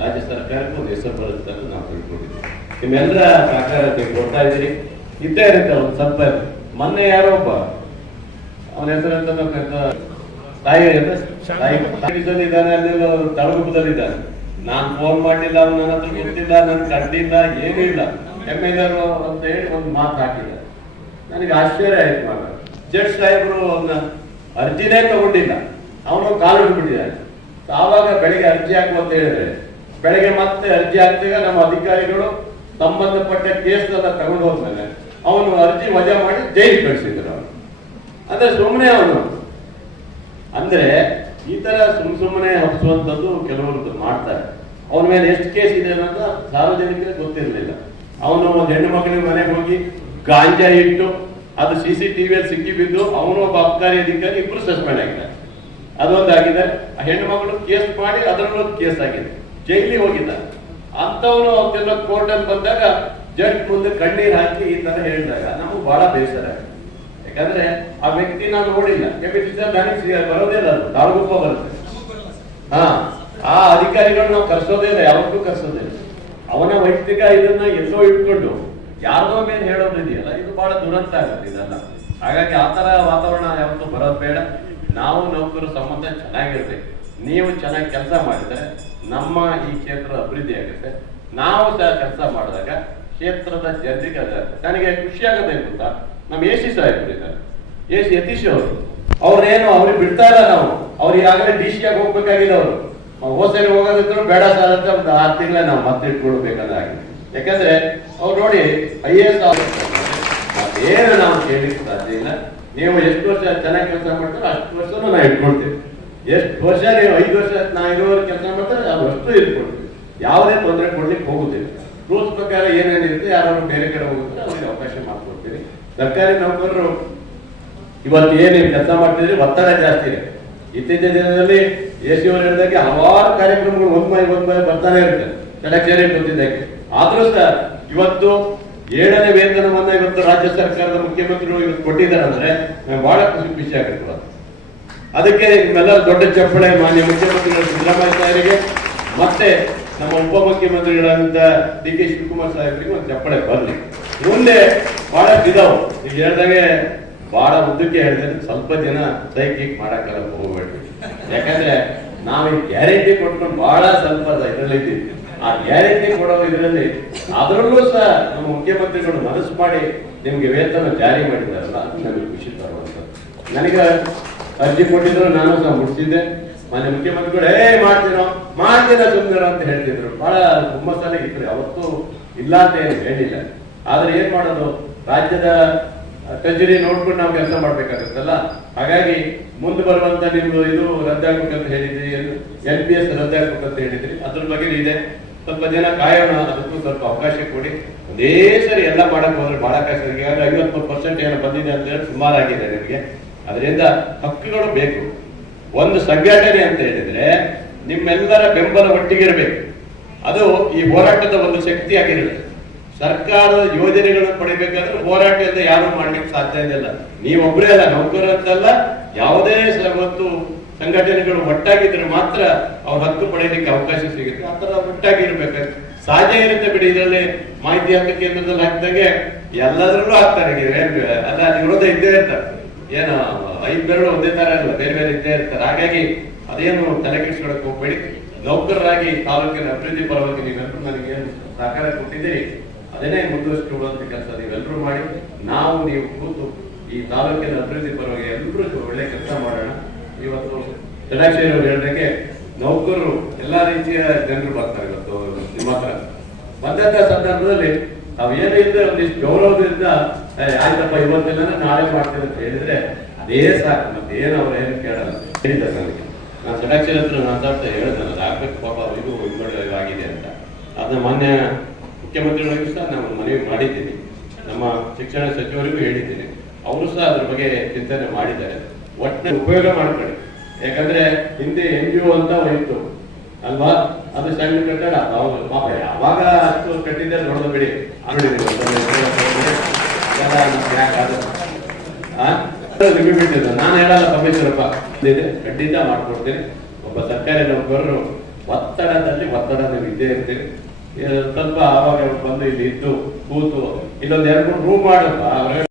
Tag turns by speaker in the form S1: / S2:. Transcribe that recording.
S1: ರಾಜ್ಯ ಸರ್ಕಾರಕ್ಕೂ ದೇಶ ಬರುತ್ತೆ ಅಂತ ನಾವು ತಿಳ್ಕೊಂಡಿದ್ದೀವಿ. ನಿಮ್ಮೆಲ್ಲರ ಸಹಕಾರಕ್ಕೆ ಕೊಡ್ತಾ ಇದ್ದೀರಿ. ಇದ್ದೇ ಇರುತ್ತೆ ಒಂದು ಸ್ವಲ್ಪ ಮೊನ್ನೆ ಯಾರೋ ಒಬ್ಬ, ಅವನ ಹೆಸರು ಅಂತ ತಾಯಿ ಇದ್ದಾನೆ ಅಲ್ಲಿ ತಳಗುಪ್ಪದಲ್ಲಿದ್ದಾನೆ ನಾನು ಫೋನ್ ಮಾಡಲಿಲ್ಲ, ಅವ್ನು ನನ್ನ ಹತ್ರ ಗೊತ್ತಿಲ್ಲ, ನನ್ ಕಂಡಿಲ್ಲ, ಏನೂ ಇಲ್ಲ. ಎಂ ಎಲ್ ಅಂತ ಹೇಳಿ ಒಂದು ಮಾತು ಹಾಕಿಲ್ಲ ನನಗೆ ಆಶ್ಚರ್ಯ ಆಯ್ತು ಮಗ ಜಡ್ಜ್ ಸಾಹೇಬರು ಅವನ ಅರ್ಜಿನೇ ತಗೊಂಡಿಲ್ಲ. ಅವನು ಕಾಲು ಬಿಟ್ಟಿದ್ದಾನೆ. ಆವಾಗ ಬೆಳಿಗ್ಗೆ ಅರ್ಜಿ ಹಾಕುವಂತ ಹೇಳಿದ್ರೆ ಬೆಳಿಗ್ಗೆ ಮತ್ತೆ ಅರ್ಜಿ ಹಾಕಿದಾಗ ನಮ್ಮ ಅಧಿಕಾರಿಗಳು ಸಂಬಂಧಪಟ್ಟ ಕೇಸ್ ತಗೊಂಡು ಹೋದ್ಮೇಲೆ ಅವನು ಅರ್ಜಿ ವಜಾ ಮಾಡಿ ಜೈಲಿಗೆ ಕಳಿಸಿದ್ರು ಅವನು ಅಂದ್ರೆ ಸುಮ್ಮನೆ ಅವನು. ಅಂದ್ರೆ ಈ ತರ ಸುಮ್ ಸುಮ್ಮನೆ ಹಬ್ಸುವಂತದ್ದು ಕೆಲವರು ಮಾಡ್ತಾರೆ. ಅವನ ಮೇಲೆ ಎಷ್ಟು ಕೇಸ್ ಇದೆ ಅನ್ನೋದು ಸಾರ್ವಜನಿಕರಿಗೆ ಗೊತ್ತಿರಲಿಲ್ಲ. ಅವನು ಒಂದು ಹೆಣ್ಣು ಮಗನಿಗೆ ಮನೆಗೆ ಹೋಗಿ ಗಾಂಜಾ ಇಟ್ಟು ಅದು ಸಿ ಸಿ ಟಿವಿಯಲ್ಲಿ ಸಿಕ್ಕಿ ಬಿದ್ದು ಅವನು ಒಬ್ಬ ಅಬ್ಕಾರಿ ಅಧಿಕಾರಿ, ಇಬ್ರು ಸಸ್ಪೆಂಡ್ ಆಗಿದ್ದಾರೆ. ಅದೊಂದಾಗಿದೆ. ಆ ಹೆಣ್ಣು ಮಗಳು ಕೇಸ್ ಮಾಡಿ ಅದರಲ್ಲೂ ಕೇಸ್ ಆಗಿದೆ. ಜೈಲಿಗೆ ಹೋಗಿದ್ದ. ಅಂತವನು ಅವತ್ತೆಲ್ಲ ಕೋರ್ಟ್ ಅಲ್ಲಿ ಬಂದಾಗ ಜಡ್ಜ್ ಮುಂದೆ ಕಣ್ಣೀರ್ ಹಾಕಿ ಈ ತರ ಹೇಳಿದಾಗ, ನಮಗೆ ಬಹಳ ಬೇಸರ ಯಾಕಂದ್ರೆ ಆ ವ್ಯಕ್ತಿ ನಾನು ನೋಡಿಲ್ಲ. ನನಗೆ ಸಿ- ಬರೋದೇ ಇಲ್ಲ ತಾಳಗುಪ್ಪ ಬರುತ್ತೆ. ಹಾ, ಆ ಅಧಿಕಾರಿಗಳು ನಾವು ಕರ್ಸೋದೇ ಇಲ್ಲ, ಯಾವತ್ತೂ ಕರ್ಸೋದೇ ಇಲ್ಲ. ಅವನ ವೈಯಕ್ತಿಕ ಇದನ್ನ ಎಲ್ಲೋ ಇಟ್ಕೊಂಡು ಯಾರ್ದೋ ಮೇಲೆ ಹೇಳೋದು ಇದೆಯಲ್ಲ, ಇದು ಬಹಳ ದುರಂತ ಆಗುತ್ತೆ ಇದೆಲ್ಲ. ಹಾಗಾಗಿ ಆ ತರ ವಾತಾವರಣ ಯಾವತ್ತೂ ಬರೋದು ಬೇಡ. ನಾವು ನೌಕರ ಸಂಬಂಧ ಚೆನ್ನಾಗಿರ್ಬೇಕು. ನೀವು ಚೆನ್ನಾಗಿ ಕೆಲಸ ಮಾಡಿದ್ರೆ ನಮ್ಮ ಈ ಕ್ಷೇತ್ರ ಅಭಿವೃದ್ಧಿ ಆಗುತ್ತೆ. ನಾವು ಸಹ ಕೆಲಸ ಮಾಡಿದಾಗ ಕ್ಷೇತ್ರದ ಜನರಿಗೆ ನನಗೆ ಖುಷಿ ಅಂತ ನಮ್ಮ ಎ ಸಿ ಸಾಹೇಬ್ ಇದ್ದಾರೆ. ಎ ಸಿ ಯತೀಶ್ ಅವರು. ಅವ್ರೇನು ಅವ್ರಿಗೆ ಬಿಡ್ತಾ ಇಲ್ಲ ನಾವು. ಅವ್ರು ಈಗಾಗಲೇ ಡಿ ಸಿ ಆಗಿ ಹೋಗ್ಬೇಕಾಗಿದೆ ಅವರು. ಹೋಸೆಗೆ ಹೋಗೋದಿದ್ರು ಬೇಡ ಸರ್ ಅಂತ ಒಂದು ಆರು ತಿಂಗಳ ನಾವು ಮತ್ತೆ ಇಟ್ಕೊಳ್ಬೇಕಂದ್ರೆ ಆಗಿದೆ. ಯಾಕಂದ್ರೆ ಅವ್ರು ನೋಡಿ ಐ ಎ ಎಸ್ ಏನು ನಾವು ಕೇಳಲಿಕ್ಕೆ ಸಾಧ್ಯ ಇಲ್ಲ. ನೀವು ಎಷ್ಟು ವರ್ಷ ಚೆನ್ನಾಗಿ ಕೆಲಸ ಮಾಡ್ತಾರೋ ಅಷ್ಟು ವರ್ಷನೂ ನಾವು ಇಟ್ಕೊಳ್ತೀವಿ. ಎಷ್ಟು ವರ್ಷ ನೀವು ಐದು ವರ್ಷ, ನಾ ಇರೋರು ಕೆಲಸ ಮಾಡ್ತಾರೆ, ಅದು ಅಷ್ಟು ಇಟ್ಕೊಳ್ತೀವಿ ಯಾವುದೇ ತೊಂದರೆ ಕೊಡ್ಲಿಕ್ಕೆ ಹೋಗುದಿಲ್ಲ. ರೂಲ್ಸ್ ಪ್ರಕಾರ ಏನೇನಿರುತ್ತೆ ಯಾರು ಬೇರೆ ಕಡೆ ಹೋಗುತ್ತೆ ಅವ್ರಿಗೆ ಅವಕಾಶ ಮಾಡ್ಕೊಡ್ತೀವಿ. ಸರ್ಕಾರಿ ನೌಕರರು ಇವತ್ತು ಏನೇನು ಕೆಲಸ ಮಾಡ್ತಿದ್ರೆ ಒತ್ತಡ ಜಾಸ್ತಿ ಇದೆ. ಇತ್ತೀಚಿನ ದಿನದಲ್ಲಿ ಎ ಸಿ ಅವರು ಹೇಳಿದಾಗೆ ಹಲವಾರು ಕಾರ್ಯಕ್ರಮಗಳು ಒಂದ್ ಮೈ ಒಂದ್ ಮೈ ಬರ್ತಾನೆ ಇರುತ್ತೆ, ಕಲೆಕ್ಷನ್ ಗೊತ್ತಿದ್ದಕ್ಕೆ. ಆದ್ರೂ ಸಹ ಇವತ್ತು ಏಳನೇ ವೇತನವನ್ನ ಇವತ್ತು ರಾಜ್ಯ ಸರ್ಕಾರದ ಮುಖ್ಯಮಂತ್ರಿಗಳು ಇವತ್ತು ಕೊಟ್ಟಿದ್ದಾರೆ ಅಂದ್ರೆ ಬಹಳ ಖುಷಿ ಖುಷಿ ಇವತ್ತು. ಅದಕ್ಕೆ ನಿಮ್ಮೆಲ್ಲ ದೊಡ್ಡ ಚಪ್ಪಳೆ ಮಾನ್ಯ ಮುಖ್ಯಮಂತ್ರಿಗಳು ಸಿದ್ದರಾಮಯ್ಯ ಸಾಹೇಬರಿಗೆ, ಮತ್ತೆ ನಮ್ಮ ಉಪಮುಖ್ಯಮಂತ್ರಿಗಳಾದ ಡಿ ಕೆ ಶಿವಕುಮಾರ್ ಸಾಹೇಬರಿಗೆ ಒಂದು ಚಪ್ಪಳೆ ಬರಲಿ ಮುಂದೆ ಬಹಳ ಇದಾವ್. ಈಗ ಹೇಳ್ದಾಗೆ ಬಹಳ ಉದ್ದಕ್ಕೆ ಹೇಳಿದ್ರೆ ಸ್ವಲ್ಪ ಜನ ಸೈಕಿಕ್ ಮಾಡಕ್ಕೆಲ್ಲ ಹೋಗ್ಬೇಡ್ರಿ. ಯಾಕಂದ್ರೆ ನಾವು ಗ್ಯಾರಂಟಿ ಕೊಟ್ಕೊಂಡು ಬಹಳ ಸ್ವಲ್ಪ ಇದರಲ್ಲಿ ಆ ಗ್ಯಾರಂಟಿ ಕೊಡೋ ಇದರಲ್ಲಿ ಅದರಲ್ಲೂ ಸಹ ನಮ್ಮ ಮುಖ್ಯಮಂತ್ರಿಗಳು ಮನಸ್ಸು ಮಾಡಿ ನಿಮ್ಗೆ ವೇತನ ಜಾರಿ ಮಾಡಿದಾರಲ್ಲ ಅದು ನನಗೆ ಖುಷಿ ತರುವಂಥದ್ದು. ನನಗೆ ಅರ್ಜಿ ಕೊಟ್ಟಿದ್ರು, ನಾನು ಸಹ ಮುಟ್ಟಿಸಿದ್ದೆ ಮನೆ ಮುಖ್ಯಮಂತ್ರಿಗಳು, ಏ, ಮಾಡ್ತೀರೋ? ಮಾಡ್ತೀರ ಸುಂದರ ಅಂತ ಹೇಳ್ತಿದ್ರು. ಬಹಳ ಹುಮ್ಮಸ್ಸಲ್ಲ ಇತ್ತು ಅವತ್ತು ಇಲ್ಲ ಅಂತ ಏನು ಹೇಳಿಲ್ಲ. ಆದ್ರೆ ಏನ್ ಮಾಡೋದು? ರಾಜ್ಯದ ಟ್ರೆಜರಿ ನೋಡ್ಕೊಂಡು ನಾವು ಕೆಲಸ ಮಾಡ್ಬೇಕಾಗತ್ತಲ್ಲ? ಹಾಗಾಗಿ ಮುಂದೆ ಬರುವಂತ ನಿಮ್ದು ಇದು ರದ್ದಾಗ್ಬೇಕಂತ ಹೇಳಿದ್ರಿ ಎನ್ ಪಿ ಎಸ್ ರದ್ದಾಗ್ಬೇಕಂತ ಹೇಳಿದ್ರಿ. ಅದ್ರ ಬಗ್ಗೆ ಇದೆ. ಸ್ವಲ್ಪ ಜನ ಕಾಯೋಣ. ಅದಕ್ಕೂ ಸ್ವಲ್ಪ ಅವಕಾಶ ಕೊಡಿ. ಒಂದೇ ಸರಿ ಎಲ್ಲ ಮಾಡಕ್ ಹೋದ್ರೆ ಬಹಳ ಕಷ್ಟ. ಐವತ್ತು ಪರ್ಸೆಂಟ್ ಏನೋ ಬಂದಿದೆ ಅಂತ ಹೇಳಿ ಸುಮಾರಾಗಿದೆ ನಿಮಗೆ. ಅದರಿಂದ ಹಕ್ಕುಗಳು ಬೇಕು. ಒಂದು ಸಂಘಟನೆ ಅಂತ ಹೇಳಿದ್ರೆ ನಿಮ್ಮೆಲ್ಲರ ಬೆಂಬಲ ಒಟ್ಟಿಗಿರಬೇಕು ಅದು ಈ ಹೋರಾಟದ ಒಂದು ಶಕ್ತಿಯಾಗಿರಲಿ ಸರ್ಕಾರದ ಯೋಜನೆಗಳನ್ನು ಪಡಿಬೇಕಾದ್ರೆ ಹೋರಾಟದಿಂದ ಯಾರು ಮಾಡ್ಲಿಕ್ಕೆ ಸಾಧ್ಯ ಇಲ್ಲ. ನೀವೊಬ್ಬರೇ ಅಲ್ಲ ನೌಕರರಂತಲ್ಲ ಯಾವುದೇ ಮತ್ತು ಸಂಘಟನೆಗಳು ಒಟ್ಟಾಗಿದ್ರೆ ಮಾತ್ರ ಅವ್ರ ಹಕ್ಕು ಪಡೆಯಲಿಕ್ಕೆ ಅವಕಾಶ ಸಿಗುತ್ತೆ. ಆ ಒಟ್ಟಾಗಿ ಒಟ್ಟಾಗಿರ್ಬೇಕಾದ್ರೆ ಸಾಧ್ಯ ಇರುತ್ತೆ ಬಿಡಿ, ಇದರಲ್ಲಿ ಮಾಹಿತಿ ಹಕ್ಕು ಕೇಂದ್ರದಲ್ಲಿ ಹಾಕಿದಂಗೆ ಎಲ್ಲದರಲ್ಲೂ ಹಾಕ್ತಾರೆ ಅಲ್ಲ, ಅಲ್ಲಿ ವಿರೋಧ ಇದ್ದೇ ಇರ್ತಾರೆ ಏನು ಐದು ಬೆರಳು ಒಂದೇ ತರ ಇಲ್ಲ ಬೇರೆ ಬೇರೆ ಇದ್ದೇ ಇರ್ತಾರೆ. ಹಾಗಾಗಿ ಅದೇನು ತಲೆ ಕೆಡಿಸ್ಕೊಳಕ್ ಹೋಗ್ಬೇಡಿ. ನೌಕರರಾಗಿ ತಾಲೂಕಿನ ಅಭಿವೃದ್ಧಿ ಪರವಾಗಿ ನೀವೆಲ್ಲರೂ ನನಗೆ ಸಹಕಾರ ಕೊಟ್ಟಿದ್ದೀರಿ, ಅದನ್ನೇ ಮುಂದುವರಿಸಿಕೊಳ್ಳುವಂತ ಕೆಲಸ ನೀವೆಲ್ಲರೂ ಮಾಡಿ. ನಾವು ನೀವು ಕೂತು ಈ ತಾಲೂಕಿನ ಅಭಿವೃದ್ಧಿ ಪರವಾಗಿ ಎಲ್ಲರೂ ಒಳ್ಳೆ ಕೆಲಸ ಮಾಡೋಣ. ಇವತ್ತು ಜಲಾಶಯ ಹೇಳಿದಂಗೆ ನೌಕರರು ಎಲ್ಲಾ ರೀತಿಯ ಜನರು ಬರ್ತಾರೆ ಇವತ್ತು, ನಿಮ್ಮ ಹತ್ರ. ಬಂದಂತ ಸಂದರ್ಭದಲ್ಲಿ ನಾವು ಏನೇ ಇದ್ರೆ ಒಂದಿಷ್ಟು ಗೌರವದಿಂದ ಆಯ್ತಪ್ಪ ಇವತ್ತಿಲ್ಲ ನಾಳೆ ಮಾಡ್ತೇವೆ ಅಂತ ಹೇಳಿದ್ರೆ ಅದೇ ಸಾಕು. ಮತ್ತೆ ಏನು ಅವ್ರು ಏನು ಕೇಳಲ್ಲ. ಹೇಳಿದ ನನಗೆ ನಾನು ಸಡಕ್ಷರ ಹತ್ರ ಮಾತಾಡ್ತಾ ಹೇಳಿದೆ, ಅದು ಆಗ್ಬೇಕು, ಪಾಪ ಅವರಿಗೂ ಇವಾಗಿದೆ ಅಂತ. ಅದನ್ನ ಮೊನ್ನೆ ಮುಖ್ಯಮಂತ್ರಿಗಳಿಗೂ ಸಹ ನಾನು ಮನವಿ ಮಾಡಿದ್ದೀನಿ. ನಮ್ಮ ಶಿಕ್ಷಣ ಸಚಿವರಿಗೂ ಹೇಳಿದ್ದೀನಿ. ಅವರು ಸಹ ಅದ್ರ ಬಗ್ಗೆ ಚಿಂತನೆ ಮಾಡಿದ್ದಾರೆ. ಒಟ್ಟಿನ ಉಪಯೋಗ ಮಾಡ್ಕೊಳ್ಳಿ. ಯಾಕಂದ್ರೆ ಹಿಂದೆ ಎನ್ ಜಿ ಒ ಅಂತ ಹೋಯ್ತು ಅಲ್ವಾ? ಅದು ಸಣ್ಣ ಕಟ್ಟಡ. ಪಾಪ ಯಾವಾಗ ಅಷ್ಟು ಕಟ್ಟಿದ್ದೆ ನೋಡೋದು ಬಿಡಿ? ಲಿಮಿಟ್ ಇದೆ. ನಾನು ಹೇಳಲ್ಲ ಪರಮೇಶ್ವರಪ್ಪ. ಇದೆ, ಖಂಡಿತ ಮಾಡ್ಕೊಡ್ತೀನಿ. ಒಬ್ಬ ಸರ್ಕಾರಿ ನೌಕರರು ಒತ್ತಡದಲ್ಲಿ ಒತ್ತಡದಲ್ಲಿ ಇದ್ದೇ ಇರ್ತೀನಿ. ಸ್ವಲ್ಪ ಆವಾಗ ಬಂದು ಇಲ್ಲಿ ಇದ್ದು, ಕೂತು ಇಲ್ಲೊಂದು ಎರಡು ಮೂರು ರೂಮ್ ಮಾಡಪ್ಪ.